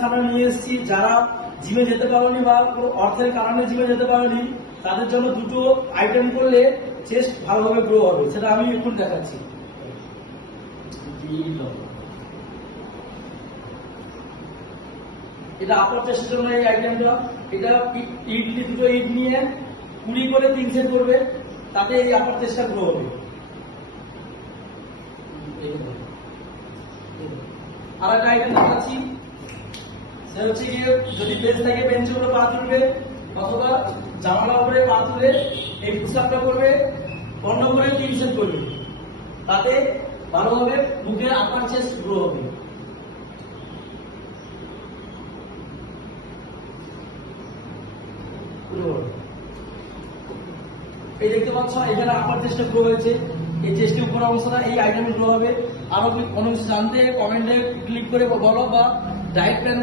সামনে নিয়ে এসেছি যারা জিমে যেতে পারেনি বা অর্থের কারণে জিমে যেতে পারেনি তাদের জন্য দুটো আইটেম করলে চেস্ট ভালোভাবে গ্রো হবে, সেটা আমি এখন দেখাচ্ছি। এটা আপার চেস্টের জন্য এই আইটেমটা। এটা দুটো ইট নিয়ে 20 করে 3 সেট করবে, তাতে এই আপার চেস্টটা গ্রো হবে। আর একটা আইটেম দেখাচ্ছি, সেটা হচ্ছে গিয়ে যদি বেঞ্চ থাকে বেঞ্চের উপরে পা তুলবে অথবা জানালার উপরে পা তুলে এই পুশ-আপটা করবে, 1 নম্বরে 3 সেট করবে, তাতে ভালোভাবে বুকের আপার চেস্ট গ্রো হবে। এই দেখতে পাচ্ছ এখানে আপার চেস্টে গ্রো হয়েছে, এই চেস্টের উপর অংশটা এই আইটেমে গ্রো হবে। আরো কোনো কিছু জানতে কমেন্টে ক্লিক করে বলো বা ডায়েট প্ল্যান